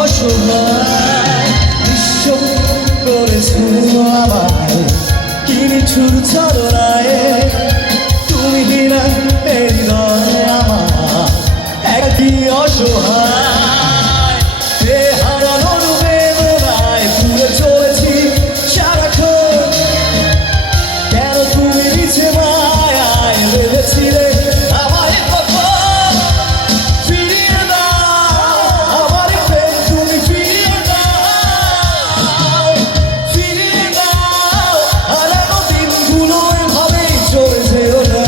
অসহায় বিশ্ব করেছো আমায় কি নিঠুর ছলনায় তুমি হীরা হৃদয় আমার একই অসহায় হারানোর বেদনায় পুরে চলেছি সারাক্ষণ কেন তুমি নিচে মায়ায় ভেবেছিলে আমায় কখন ফিরিয়ে দাও আমার প্রেম তুমি ফিরিয়ে দাও হারানো দিনগুলো এভাবেই চলে যেও না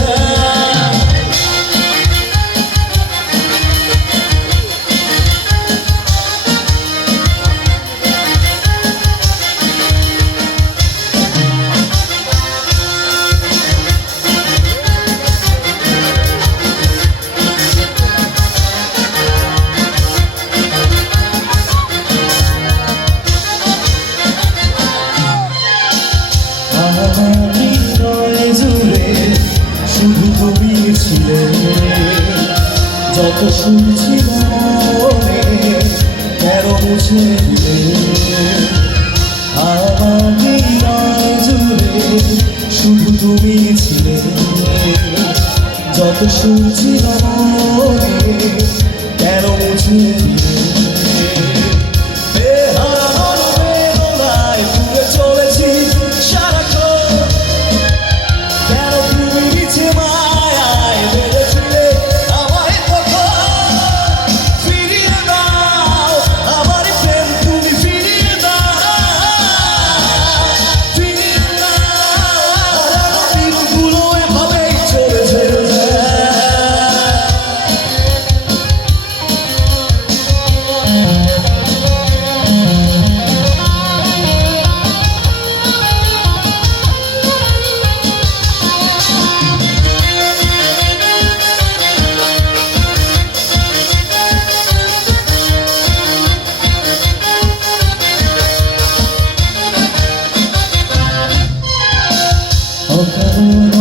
শুধু তুমি ছিলে যত শুনছিল কেন মুছে দিলে আমার হৃদয় জুড়ে শুধু তুমি ছিলে যত শুনছিল কেন মুছে দিলে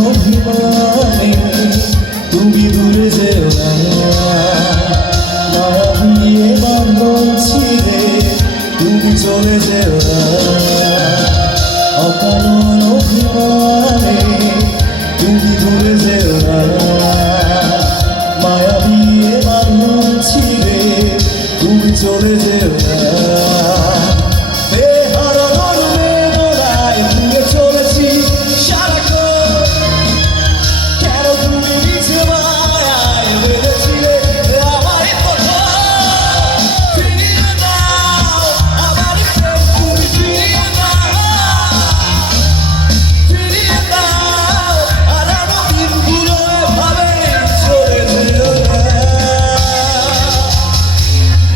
অভিমানে তুমি দূরে যেও না দিয়ে বান্ধন ছিঁড়ে তুমি চলে যেও না অকারণ অভিমানে তুমি দূরে যেও না মায়া দিয়ে বান্ধন ছিঁড়ে তুমি চলে যেও না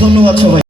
ধন্যবাদ সবাই।